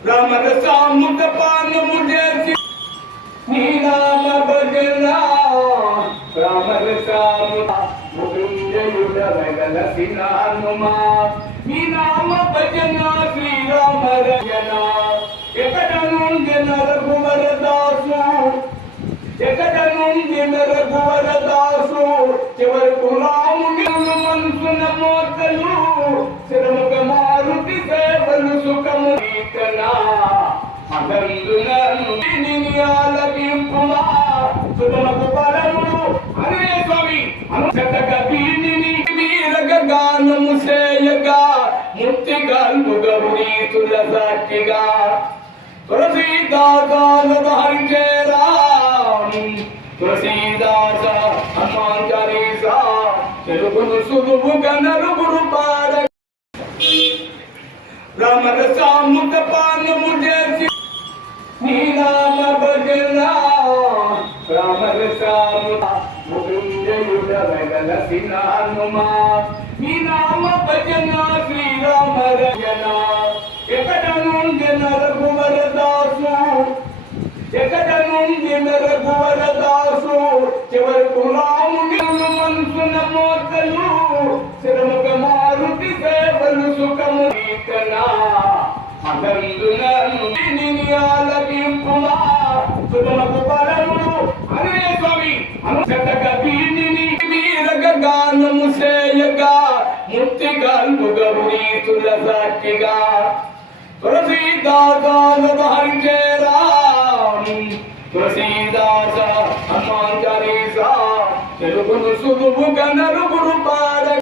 రామ రసాముత పానము చేసి నీ నామ భజన రామ రసాముత మృత్యుంజయుడ వెలసిన హనుమా నీ నామ భజన శ్రీరామ రజన ఎక్కడ నుండి రఘువర దాసు ఎక్కడ నుండి రఘువర దాసు చివరకు రాముని మనసున మోతలు శ్రమక మారుతి సేవలు సుఖము నీకనా అదందునను ఆలకింపుమా సుఖమకు పరములు అనే స్వామి అనుసతక దీనిని వీరగ గానము సేయగా ముక్తి గల్పు గౌరీతుల సాక్షిగా తులసీదాసాల హరిచే రామ్ తులసీదాస హనుమాన్ చాలీసా తెలుగును సులువుగా నలుగురు పాడ రామ రసాముత పానము చేసి నీ నామ భజన రామ రసాముత మృత్యుంజయుడ వెలసిన హనుమా నీ నామ భజన శ్రీరామ రజన ఎక్కడ నుండి రఘువర దాసు ఎక్కడ నుండి రఘువర దాసు చివరకు రాముని మనసున మోతలు శ్రమక మారుతి సేవలు సుఖము నీకనా అదందునను ఆలకింపుమా సుఖమకు పరములు అనే స్వామి అనుసతక దీనిని వీరగ గానము సేయగా ముక్తి గల్పు గౌరీతుల సాక్షిగా తులసీదాసాల హరిచే రామ్ తులసీదాస హనుమాన్ చాలీసా తెలుగును సులువుగా నలుగురు పాడ